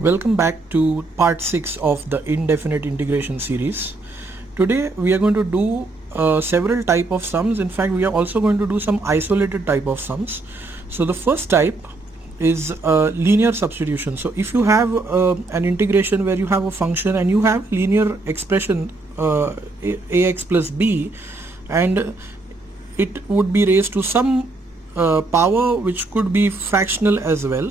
Welcome back to part 6 of the indefinite integration series. Today we are going to do several type of sums. In fact, we are also going to do some isolated type of sums. So the first type is linear substitution. So if you have an integration where you have a function and you have linear expression ax plus b, and it would be raised to some power which could be fractional as well.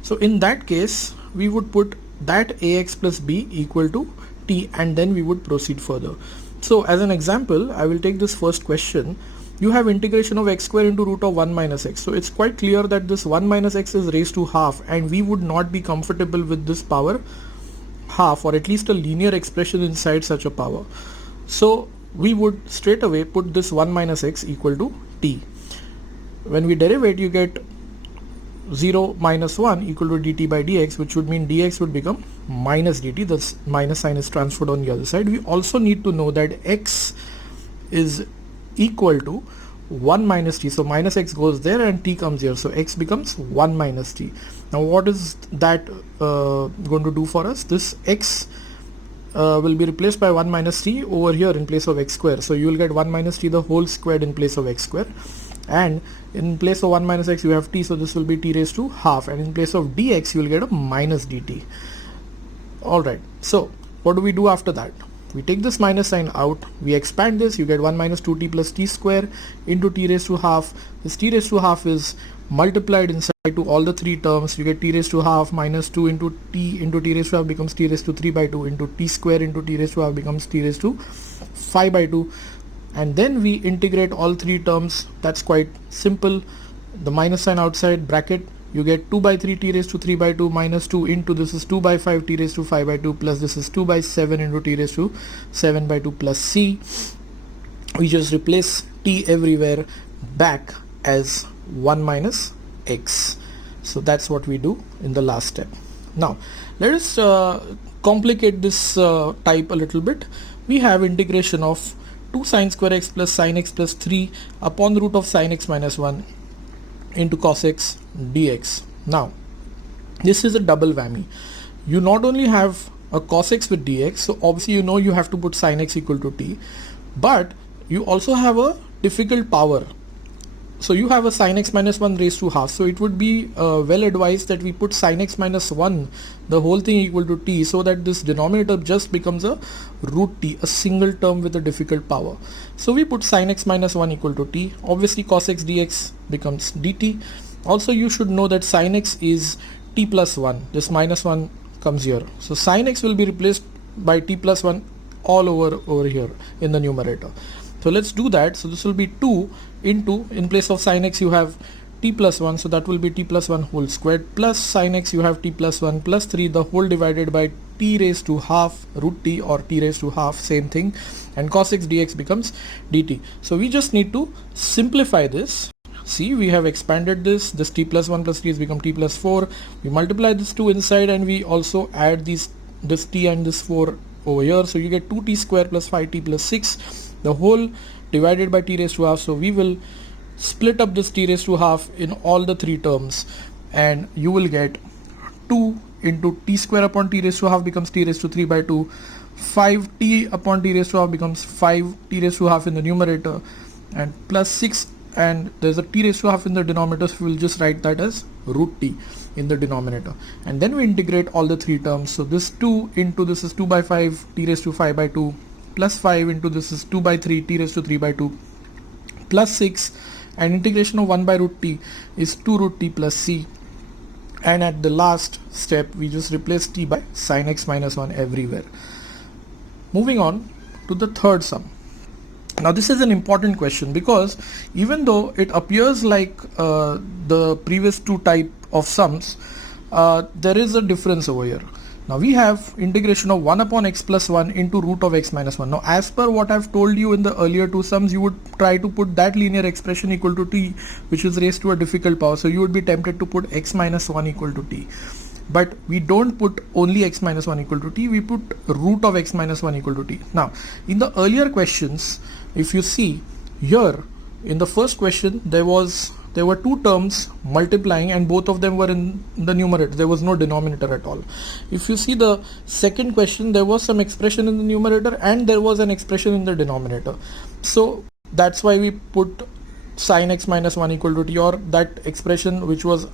So in that case we would put that ax plus b equal to t, and then we would proceed further. So as an example, I will take this first question. You have integration of x square into root of 1 minus x. So it's quite clear that this 1 minus x is raised to half, and we would not be comfortable with this power half, or at least a linear expression inside such a power. So we would straight away put this 1 minus x equal to t. When we derivate, you get 0 minus 1 equal to dt by dx, which would mean dx would become minus dt. The minus sign is transferred on the other side. We also need to know that x is equal to 1 minus t. So minus x goes there and t comes here. So x becomes 1 minus t. Now what is that going to do for us? This x will be replaced by 1 minus t over here in place of x square. So you will get 1 minus t the whole squared in place of x square. And in place of 1 minus x you have t, so this will be t raised to half, and in place of dx you will get a minus dt. Alright, so what do we do after that? We take this minus sign out, we expand this, you get 1 minus 2t plus t square into t raised to half. This t raised to half is multiplied inside to all the three terms. You get t raised to half minus 2 into t raised to half becomes t raised to 3 by 2 into t square into t raised to half becomes t raised to 5 by 2. And then we integrate all three terms. That's quite simple. The minus sign outside bracket, you get 2 by 3 t raised to 3 by 2 minus 2 into this is 2 by 5 t raised to 5 by 2 plus this is 2 by 7 into t raised to 7 by 2 plus c. We just replace t everywhere back as 1 minus x. So that's what we do in the last step. Now let us complicate this type a little bit. We have integration of 2 sine square x plus sine x plus 3 upon the root of sine x minus 1 into cos x dx. Now this is a double whammy. You not only have a cos x with dx, so obviously you know you have to put sine x equal to t, but you also have a difficult power. So you have a sine x minus 1 raised to half, so it would be well advised that we put sine x minus 1 the whole thing equal to t, so that this denominator just becomes a root t, a single term with a difficult power. So we put sine x minus 1 equal to t. Obviously cos x dx becomes dt. Also you should know that sine x is t plus 1. This minus 1 comes here, so sine x will be replaced by t plus 1 all over here in the numerator. So let's do that. So this will be 2 into, in place of sine x you have t plus 1, so that will be t plus 1 whole squared, plus sine x you have t plus 1 plus 3 the whole divided by t raised to half root t, or t raised to half, same thing, and cos x dx becomes dt. So we just need to simplify this. See, we have expanded this t plus 1 plus 3 has become t plus 4. We multiply this 2 inside and we also add this t and this 4 over here, so you get 2t square plus 5t plus 6 the whole divided by t raised to half. So we will split up this t raised to half in all the three terms, and you will get 2 into t square upon t raised to half becomes t raised to 3 by 2, 5t upon t raised to half becomes 5t raised to half in the numerator, and plus 6, and there's a t raised to half in the denominator, so we'll just write that as root t in the denominator. And then we integrate all the three terms. So this 2 into this is 2 by 5 t raised to 5 by 2 plus 5 into this is 2 by 3 t raised to 3 by 2 plus 6, and integration of 1 by root t is 2 root t plus c. And at the last step we just replace t by sine x minus 1 everywhere. Moving on to the third sum. Now this is an important question, because even though it appears like the previous two type of sums, there is a difference over here. Now we have integration of 1 upon x plus 1 into root of x minus 1. Now as per what I've told you in the earlier two sums, you would try to put that linear expression equal to t, which is raised to a difficult power. So you would be tempted to put x minus 1 equal to t. But we don't put only x minus 1 equal to t, we put root of x minus 1 equal to t. Now in the earlier questions, if you see here in the first question, there was there were two terms multiplying and both of them were in the numerator. There was no denominator at all. If you see the second question, there was some expression in the numerator and there was an expression in the denominator. So that's why we put sin x minus 1 equal to t, or that expression which was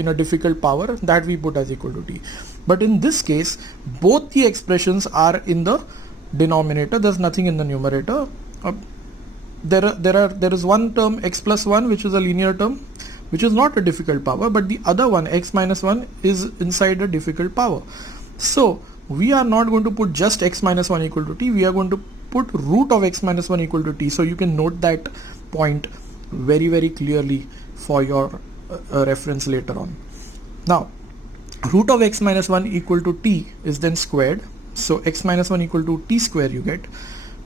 in a difficult power, that we put as equal to t. But in this case, both the expressions are in the denominator. There's nothing in the numerator. There is one term x plus 1 which is a linear term, which is not a difficult power, but the other one x minus 1 is inside a difficult power. So we are not going to put just x minus 1 equal to t, we are going to put root of x minus 1 equal to t. So you can note that point very clearly for your reference later on. Now root of x minus 1 equal to t is then squared, so x minus 1 equal to t square you get.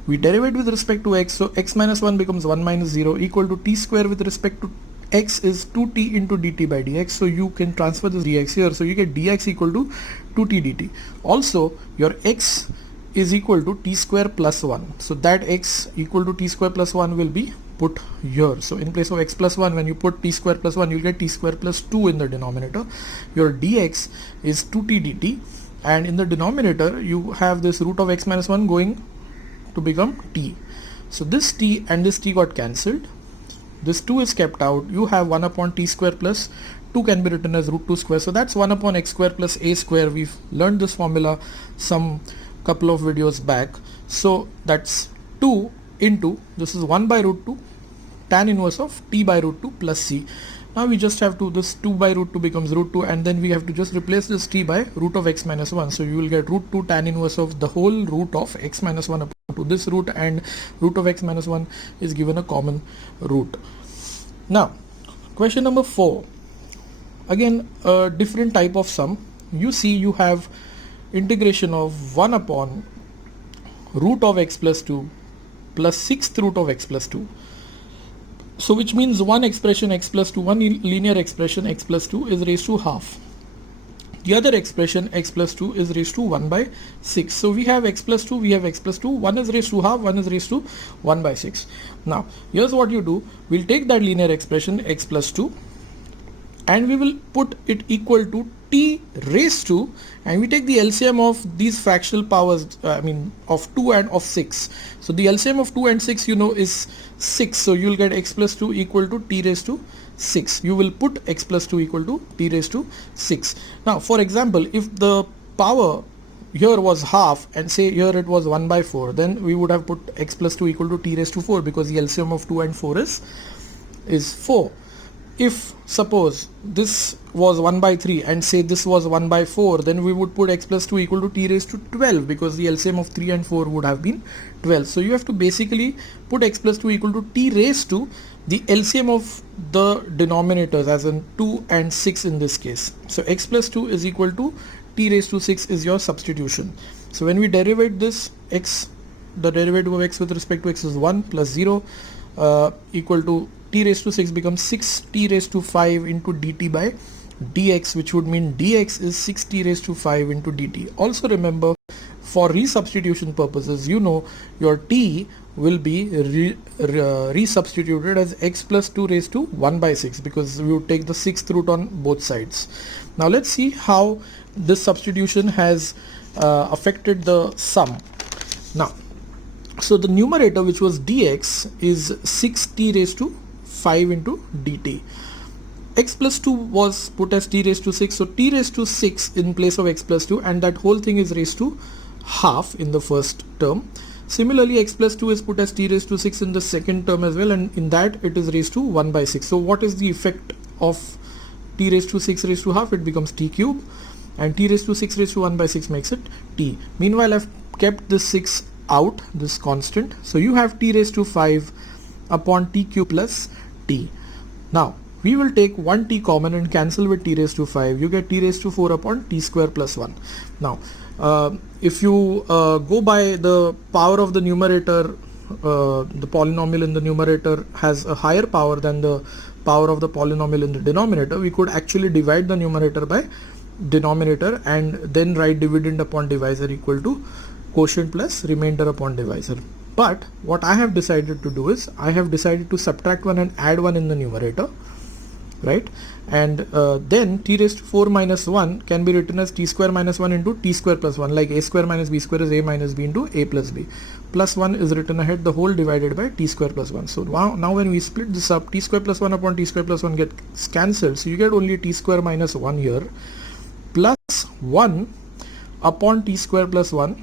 We derivate with respect to x, so x minus 1 becomes 1 minus 0 equal to t square with respect to x is 2t into dt by dx. So you can transfer this dx here, so you get dx equal to 2t dt. Also your x is equal to t square plus 1, so that x equal to t square plus 1 will be put here. So in place of x plus 1, when you put t square plus 1, you'll get t square plus 2 in the denominator. Your dx is 2t dt, and in the denominator you have this root of x minus 1 going to become t. So this t and this t got cancelled. This 2 is kept out. You have 1 upon t square plus 2 can be written as root 2 square. So that's 1 upon x square plus a square. We've learned this formula some couple of videos back. So that's 2 into, this is 1 by root 2 tan inverse of t by root 2 plus c. Now we just have to, this 2 by root 2 becomes root 2, and then we have to just replace this t by root of x minus 1. So you will get root 2 tan inverse of the whole root of x minus 1 upon 2. This root and root of x minus 1 is given a common root. Now question number 4, again a different type of sum. You see you have integration of 1 upon root of x plus 2 plus 6th root of x plus 2. So which means one expression x plus 2, one linear expression x plus 2 is raised to half. The other expression x plus 2 is raised to 1 by 6. So we have x plus 2, we have x plus 2, one is raised to half, one is raised to 1 by 6. Now here's what you do, we'll take that linear expression x plus 2 and we will put it equal to t raised to, and we take the LCM of these fractional powers, of 2 and of 6. So the LCM of 2 and 6 you know is 6, so you will get x plus 2 equal to t raised to 6. You will put x plus 2 equal to t raised to 6. Now for example, if the power here was half and say here it was 1 by 4, then we would have put x plus 2 equal to t raised to 4, because the LCM of 2 and 4 is 4. If suppose this was 1 by 3 and say this was 1 by 4, then we would put x plus 2 equal to t raised to 12, because the LCM of 3 and 4 would have been 12. So you have to basically put x plus 2 equal to t raised to the LCM of the denominators, as in 2 and 6 in this case. So x plus 2 is equal to t raised to 6 is your substitution. So when we derivate this, x, the derivative of x with respect to x is 1 plus 0 equal to t raised to 6 becomes 6 t raised to 5 into dt by dx, which would mean dx is 6 t raised to 5 into dt. Also remember, for resubstitution purposes, you know your t will be resubstituted as x plus 2 raised to 1 by 6, because we would take the 6th root on both sides. Now let's see how this substitution has affected the sum. Now, so the numerator, which was dx, is 6t raised to 5 into dt. X plus 2 was put as t raised to 6, so t raised to 6 in place of x plus 2, and that whole thing is raised to half in the first term. Similarly, x plus 2 is put as t raised to 6 in the second term as well, and in that it is raised to 1 by 6. So what is the effect of t raised to 6 raised to half? It becomes t cube, and t raised to 6 raised to 1 by 6 makes it t. Meanwhile, I've kept this 6 out, this constant, so you have t raised to 5 upon t cube plus t. Now we will take 1 t common and cancel with t raised to 5. You get t raised to 4 upon t square plus 1. Now if you go by the power of the numerator, the polynomial in the numerator has a higher power than the power of the polynomial in the denominator, we could actually divide the numerator by denominator and then write dividend upon divisor equal to quotient plus remainder upon divisor. But what I have decided to do is, I have decided to subtract 1 and add 1 in the numerator, right? And then t raised to 4 minus 1 can be written as t square minus 1 into t square plus 1, like a square minus b square is a minus b into a plus b. Plus 1 is written ahead, the whole divided by t square plus 1. So now when we split this up, t square plus 1 upon t square plus 1 gets cancelled. So you get only t square minus 1 here, plus 1 upon t square plus 1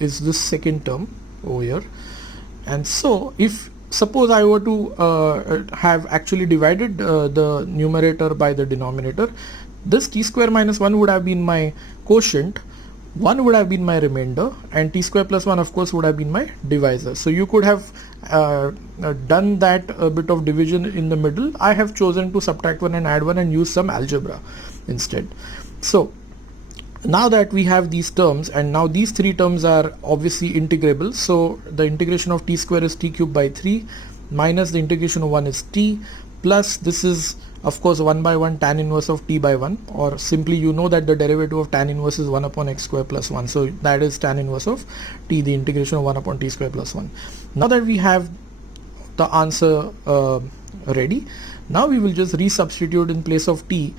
is this second term over here. And so if suppose I were to have actually divided the numerator by the denominator, this t square minus 1 would have been my quotient, 1 would have been my remainder, and t square plus 1 of course would have been my divisor. So you could have done that bit of division in the middle. I have chosen to subtract 1 and add 1 and use some algebra instead. So now that we have these terms, and now these three terms are obviously integrable, so the integration of t square is t cubed by 3 minus the integration of 1 is t, plus this is of course 1 by 1 tan inverse of t by 1, or simply you know that the derivative of tan inverse is 1 upon x square plus 1, so that is tan inverse of t, the integration of 1 upon t square plus 1. Now that we have the answer ready, now we will just resubstitute in place of t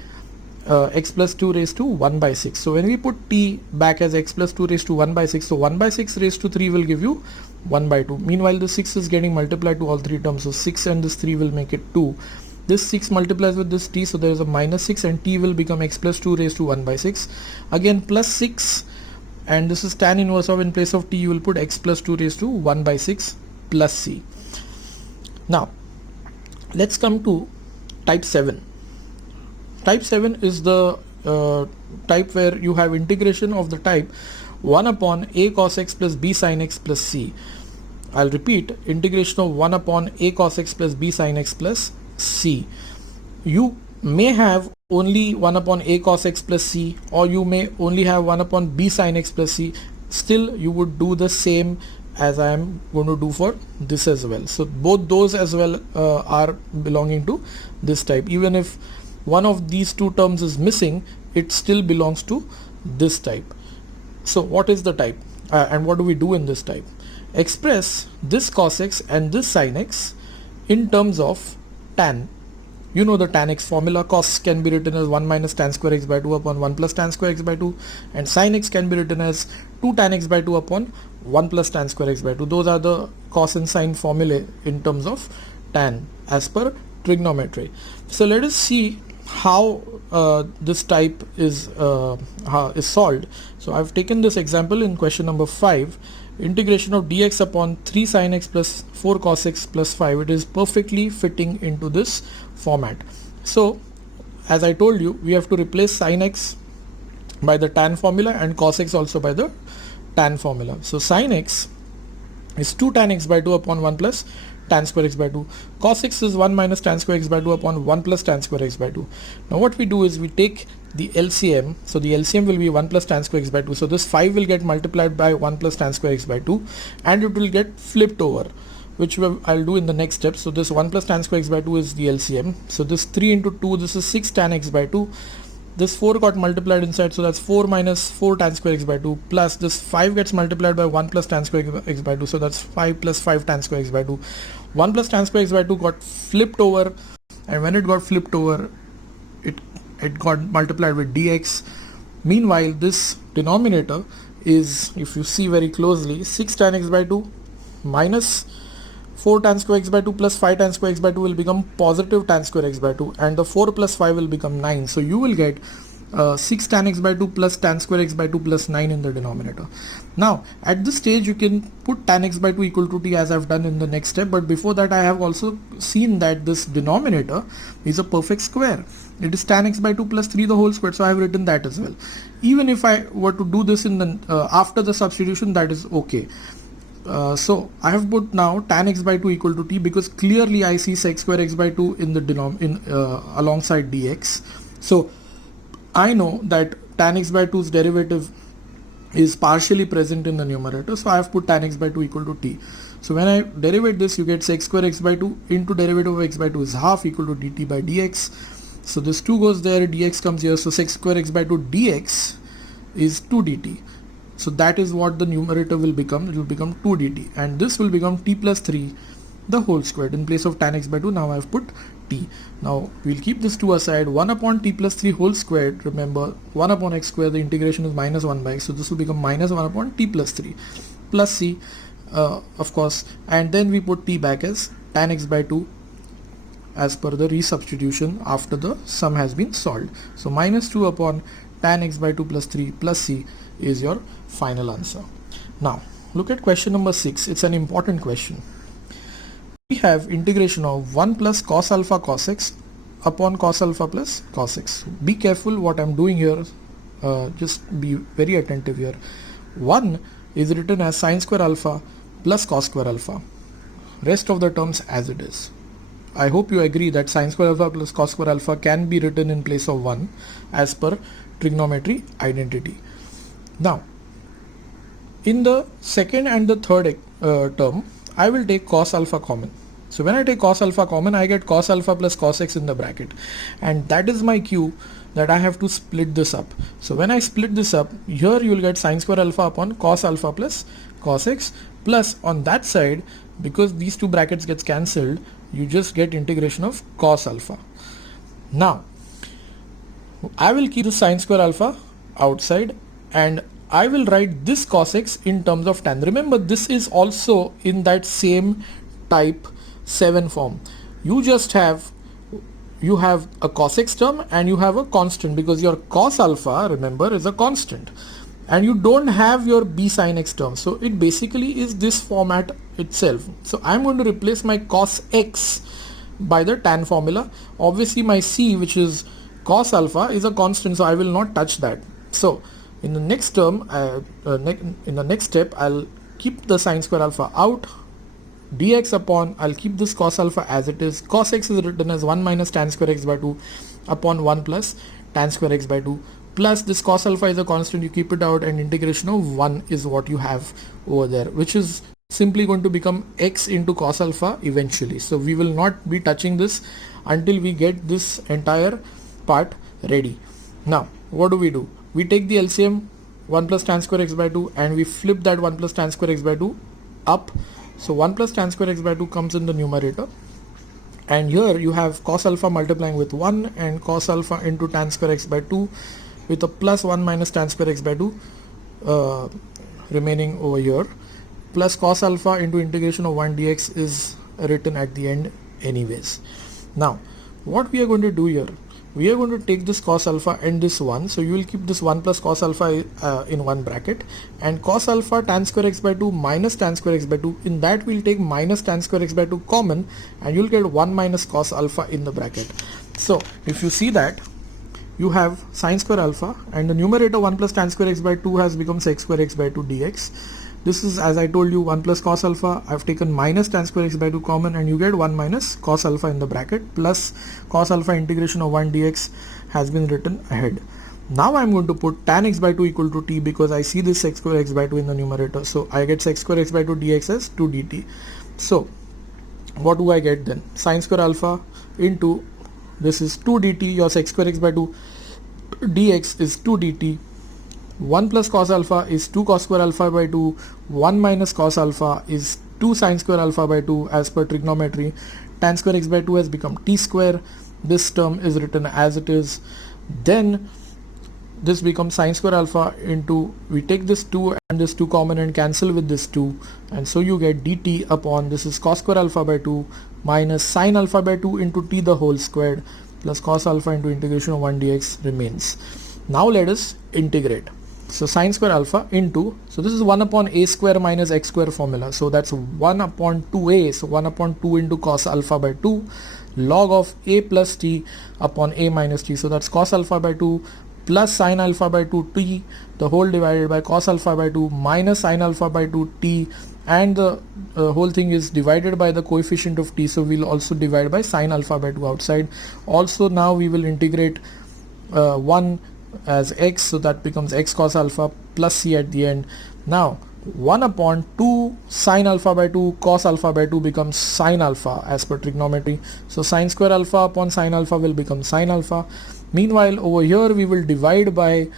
x plus 2 raised to 1 by 6. So when we put t back as x plus 2 raised to 1 by 6, so 1 by 6 raised to 3 will give you 1 by 2. Meanwhile the 6 is getting multiplied to all three terms, so 6 and this 3 will make it 2. This 6 multiplies with this t, so there is a minus 6 and t will become x plus 2 raised to 1 by 6. Again plus 6, and this is tan inverse of, in place of t you will put x plus 2 raised to 1 by 6 plus c. Now let's come to type 7. Type 7 is the type where you have integration of the type 1 upon a cos x plus b sin x plus c. I'll repeat, integration of 1 upon a cos x plus b sin x plus c. You may have only 1 upon a cos x plus c, or you may only have 1 upon b sin x plus c. Still you would do the same as I am going to do for this as well. So both those as well are belonging to this type. Even if one of these two terms is missing, it still belongs to this type. So what is the type and what do we do in this type? Express this cos x and this sin x in terms of tan. You know the tan x formula. Cos can be written as 1 minus tan square x by 2 upon 1 plus tan square x by 2, and sin x can be written as 2 tan x by 2 upon 1 plus tan square x by 2. Those are the cos and sin formulae in terms of tan as per trigonometry. So let us see how this type is solved. So I've taken this example in question number 5, integration of dx upon 3 sin x plus 4 cos x plus 5. It is perfectly fitting into this format. So as I told you, we have to replace sin x by the tan formula and cos x also by the tan formula. So sin x is 2 tan x by 2 upon 1 plus tan square x by 2. Cos x is 1 minus tan square x by 2 upon 1 plus tan square x by 2. Now what we do is we take the LCM. So the LCM will be 1 plus tan square x by 2. So this 5 will get multiplied by 1 plus tan square x by 2, and it will get flipped over, which I'll do in the next step. So this 1 plus tan square x by 2 is the LCM. So this 3 into 2, this is 6 tan x by 2. This 4 got multiplied inside, so that's 4 minus 4 tan square x by 2, plus this 5 gets multiplied by 1 plus tan square x by 2, so that's 5 plus 5 tan square x by 2. 1 plus tan square x by 2 got flipped over, and when it got flipped over, it got multiplied with dx. Meanwhile, this denominator is, if you see very closely, 6 tan x by 2 minus 4 tan square x by 2 plus 5 tan square x by 2 will become positive tan square x by 2, and the 4 plus 5 will become 9. So you will get 6 tan x by 2 plus tan square x by 2 plus 9 in the denominator. Now at this stage you can put tan x by 2 equal to t, as I've done in the next step, but before that I have also seen that this denominator is a perfect square. It is tan x by 2 plus 3 the whole square, so I have written that as well. Even if I were to do this in the after the substitution, that is okay. So I have put now tan x by 2 equal to t, because clearly I see sec square x by 2 in the alongside dx. So I know that tan x by 2's derivative is partially present in the numerator, so I have put tan x by 2 equal to t. So when I derivate this, you get sec square x by 2 into derivative of x by 2 is half equal to dt by dx. So this 2 goes there, dx comes here, so sec square x by 2 dx is 2 dt. So that is what the numerator will become. It will become 2 dt, and this will become t plus 3 the whole squared. In place of tan x by 2, now I have put t. Now we'll keep this 2 aside. 1 upon t plus 3 whole squared. Remember, 1 upon x squared, the integration is minus 1 by x, so this will become minus 1 upon t plus 3 plus c, of course, and then we put t back as tan x by 2 as per the resubstitution after the sum has been solved. So minus 2 upon tan x by 2 plus 3 plus c is your final answer. Now look at question number 6. It's an important question. We have integration of 1 plus cos alpha cos x upon cos alpha plus cos x. Be careful what I'm doing here, just be very attentive here. 1 is written as sin square alpha plus cos square alpha, rest of the terms as it is. I hope you agree that sin square alpha plus cos square alpha can be written in place of 1 as per trigonometry identity. Now in the second and the third term, I will take cos alpha common. So when I take cos alpha common, I get cos alpha plus cos x in the bracket, and that is my cue that I have to split this up. So when I split this up, here you will get sin square alpha upon cos alpha plus cos x, plus on that side, because these two brackets gets cancelled, you just get integration of cos alpha. Now I will keep the sin square alpha outside, and I will write this cos x in terms of tan. Remember, this is also in that same type 7 form. You have a cos x term and you have a constant, because your cos alpha, remember, is a constant, and you don't have your b sin x term. So it basically is this format itself. So I'm going to replace my cos x by the tan formula. Obviously my c, which is cos alpha, is a constant, so I will not touch that. So in the next term, in the next step, I'll keep the sin square alpha out, dx upon, I'll keep this cos alpha as it is. Cos x is written as 1 minus tan square x by 2 upon 1 plus tan square x by 2, plus this cos alpha is a constant, you keep it out, and integration of 1 is what you have over there, which is simply going to become x into cos alpha eventually. So we will not be touching this until we get this entire part ready. Now what do? We take the LCM 1 plus tan square x by 2 and we flip that 1 plus tan square x by 2 up. So 1 plus tan square x by 2 comes in the numerator, and here you have cos alpha multiplying with 1 and cos alpha into tan square x by 2 with a plus 1 minus tan square x by 2 remaining over here, plus cos alpha into integration of 1 dx is written at the end anyways. Now what we are going to do here, we are going to take this cos alpha and this 1, so you will keep this 1 plus cos alpha in one bracket, and cos alpha tan square x by 2 minus tan square x by 2, in that we'll take minus tan square x by 2 common, and you'll get 1 minus cos alpha in the bracket. So if you see that, you have sin square alpha, and the numerator 1 plus tan square x by 2 has become sec square x by 2 dx. This is, as I told you, 1 plus cos alpha. I've taken minus tan square x by 2 common, and you get 1 minus cos alpha in the bracket, plus cos alpha integration of 1 dx has been written ahead. Now I'm going to put tan x by 2 equal to t, because I see this sec square x by 2 in the numerator. So I get sec square x by 2 dx as 2 dt. So what do I get then? Sin square alpha into, this is 2 dt, your sec square x by 2 dx is 2 dt. 1 plus cos alpha is 2 cos square alpha by 2, 1 minus cos alpha is 2 sin square alpha by 2 as per trigonometry. Tan square x by 2 has become t square. This term is written as it is. Then this becomes sin square alpha into, we take this 2 and this 2 common and cancel with this 2, and so you get dt upon, this is cos square alpha by 2 minus sin alpha by 2 into t the whole squared, plus cos alpha into integration of 1 dx remains. Now let us integrate. So sin square alpha into, so this is 1 upon a square minus x square formula. So that's 1 upon 2a. So 1 upon 2 into cos alpha by 2 log of a plus t upon a minus t. So that's cos alpha by 2 plus sin alpha by 2 t, the whole divided by cos alpha by 2 minus sin alpha by 2 t, and the whole thing is divided by the coefficient of t. So we'll also divide by sin alpha by 2 outside. Also now we will integrate 1 as x, so that becomes x cos alpha plus c at the end. Now 1 upon 2 sin alpha by 2 cos alpha by 2 becomes sin alpha as per trigonometry. So sin square alpha upon sin alpha will become sin alpha. Meanwhile over here we will divide by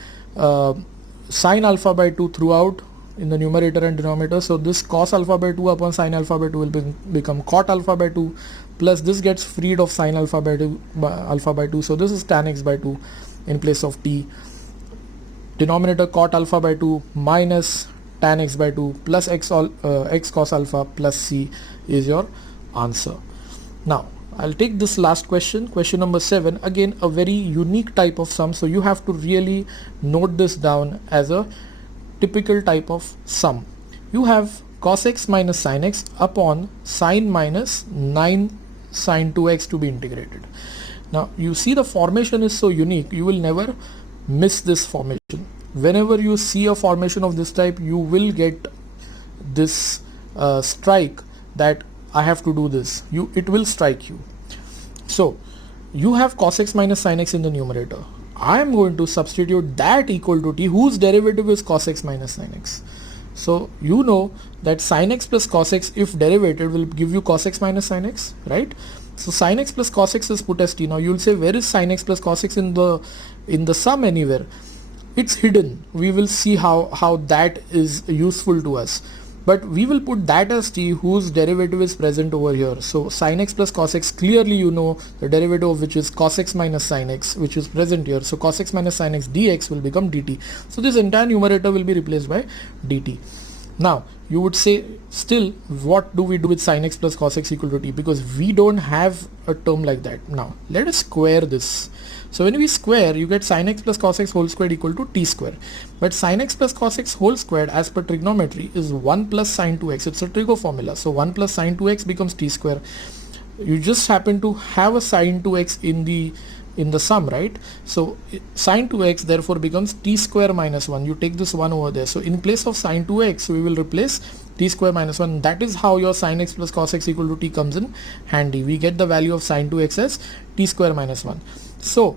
sin alpha by 2 throughout, in the numerator and denominator. So this cos alpha by 2 upon sin alpha by 2 will become cot alpha by 2, plus this gets freed of sin alpha by 2, so this is tan x by 2 in place of t. Denominator cot alpha by 2 minus tan x by 2 plus x cos alpha plus c is your answer. Now I'll take this last question, question number 7, again a very unique type of sum, so you have to really note this down as a typical type of sum. You have cos x minus sin x upon sin minus 9 sin 2x to be integrated. Now you see the formation is so unique, you will never miss this formation. Whenever you see a formation of this type, you will get this strike that I have to do this. It will strike you. So you have cos x minus sin x in the numerator. I am going to substitute that equal to t, whose derivative is cos x minus sin x. So you know that sin x plus cos x, if derivated, will give you cos x minus sin x, right? So sin x plus cos x is put as t. Now you will say, where is sin x plus cos x in the sum? Anywhere. It's hidden. We will see how that is useful to us. But we will put that as t, whose derivative is present over here. So sin x plus cos x, clearly you know the derivative of which is cos x minus sin x, which is present here. So cos x minus sin x dx will become dt. So this entire numerator will be replaced by dt. Now you would say, still what do we do with sin x plus cos x equal to t, because we don't have a term like that. Now let us square this. So when we square, you get sin x plus cos x whole squared equal to t square. But sin x plus cos x whole squared as per trigonometry is 1 plus sin 2x. It's a trigo formula. So 1 plus sin 2x becomes t square. You just happen to have a sin 2x in the sum, right? So sin 2x therefore becomes t square minus 1. You take this 1 over there. So in place of sin 2x, we will replace t square minus 1. That is how your sin x plus cos x equal to t comes in handy. We get the value of sin 2x as t square minus 1. So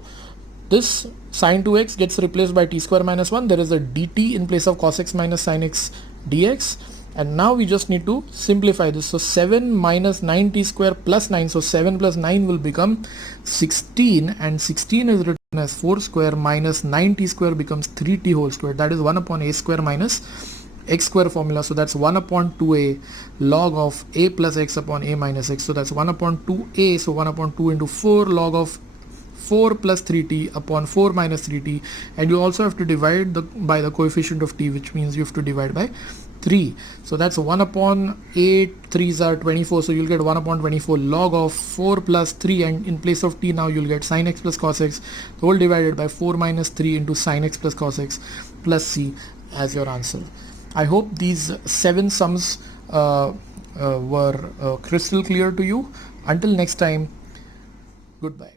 this sin 2x gets replaced by t square minus 1. There is a dt in place of cos x minus sin x dx. And now we just need to simplify this. So 7 minus 9t square plus 9. So 7 plus 9 will become 16, and 16 is written as 4 square minus 9t square becomes 3t whole square. That is 1 upon a square minus x square formula. So that's 1 upon 2a log of a plus x upon a minus x. So that's 1 upon 2a. So 1 upon 2 into 4 log of 4 plus 3t upon 4 minus 3t, and you also have to divide by the coefficient of t, which means you have to divide by 3. So that's 1 upon 8, 3s are 24, so you'll get 1 upon 24 log of 4 plus 3, and in place of t now you'll get sin x plus cos x whole divided by 4 minus 3 into sin x plus cos x plus c as your answer. I hope these 7 sums were crystal clear to you. Until next time, goodbye.